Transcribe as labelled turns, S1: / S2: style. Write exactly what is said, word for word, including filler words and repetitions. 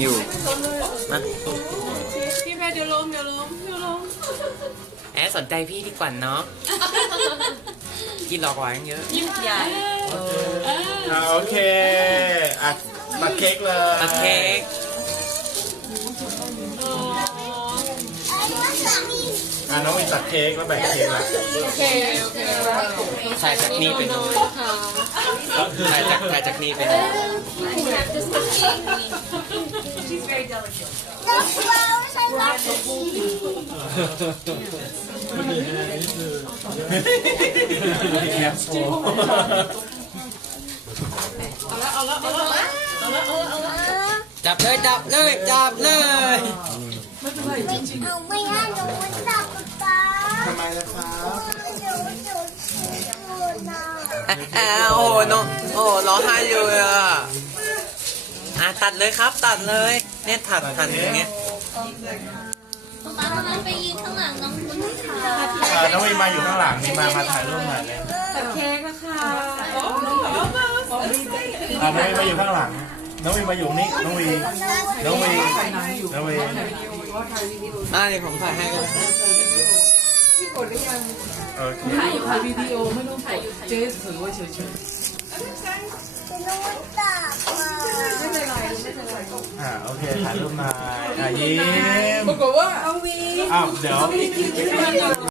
S1: อยู่นะ
S2: พี่แม่เดี๋ยวล้มเดี๋ยวล้มเดี๋ยวล้ม
S1: แอบสนใจพี่ดีกว่าเนาะกินหลอกหวานเยอะ
S2: ยิ้มใหญ่
S3: อ่าโอเคอ่ะตัดเค้กเลย
S1: ตัดเค้ก
S3: อ่ะน้องมีตัดเค้กแล้วแบ่งเค้กละ
S2: โอเคโอเค
S1: ถ่ายจากนี่เป็น
S2: น้
S1: น้
S2: อ
S1: อง
S2: ยค่ะ
S1: ถ่ายจากถ่ายจากนี่เป็นน้อง
S3: แคปโซ
S2: เอาละเอาละเอาละเอาละเอาละเอาละ
S1: จับเลยจับเลยจับเลย
S4: เอาไม่ให้หนูจับป๊า
S3: ทำไมล่ะครับ
S4: หนูหนูหนูนะ
S1: อ้าวโอ้น้องโอ้ร้องไห้เลยอ่ะอ่ะตัดเลยครับตัดเลยเนี่ยถัดทันอย่างเงี้ย
S4: ป๊าตอนนั้นไปยืนข้างหลังน้องคุณค่ะ
S3: อ่าน้องวีมาอยู่ข้างหลังนี่มามาถ่ายรูปหน่อยเลย
S2: ตัดเค้กนะคะโอ้
S3: อ่าน้องวีมาอยู่ข้างหลังน้องวีมาอยู่นี่น้องวีน้องวีน้องวี
S1: อ่ะเดี๋ยวผมถ่ายให้กัน
S3: โอเค
S2: ถ่ายอยู่ถ่ายวิดีโอไม่ต้องถ่ายอยู่เจ๊ถือไว้เฉย
S4: หนูจับมา
S2: ๆไม่เป็นไรไม่เป็นไร
S3: อ่าโอเคถ่ายรูปหน่อยอ่ะยิ้ม
S2: ปรากฏว่าเอาวี
S3: อ้าวเดี๋ยว